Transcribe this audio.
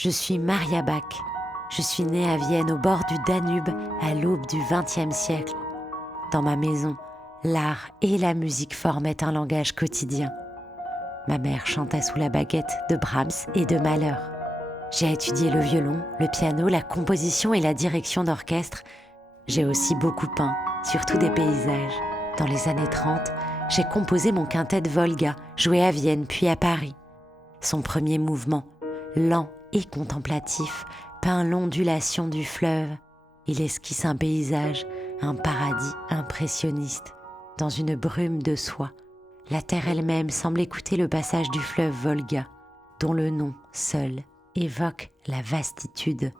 Je suis Maria Bach. Je suis née à Vienne au bord du Danube à l'aube du XXe siècle. Dans ma maison, l'art et la musique formaient un langage quotidien. Ma mère chanta sous la baguette de Brahms et de Mahler. J'ai étudié le violon, le piano, la composition et la direction d'orchestre. J'ai aussi beaucoup peint, surtout des paysages. Dans les années 30, j'ai composé mon quintet Volga, joué à Vienne puis à Paris. Son premier mouvement, lent et contemplatif, peint l'ondulation du fleuve. Il esquisse un paysage, un paradis impressionniste. Dans une brume de soie, la terre elle-même semble écouter le passage du fleuve Volga, dont le nom seul évoque la vastitude.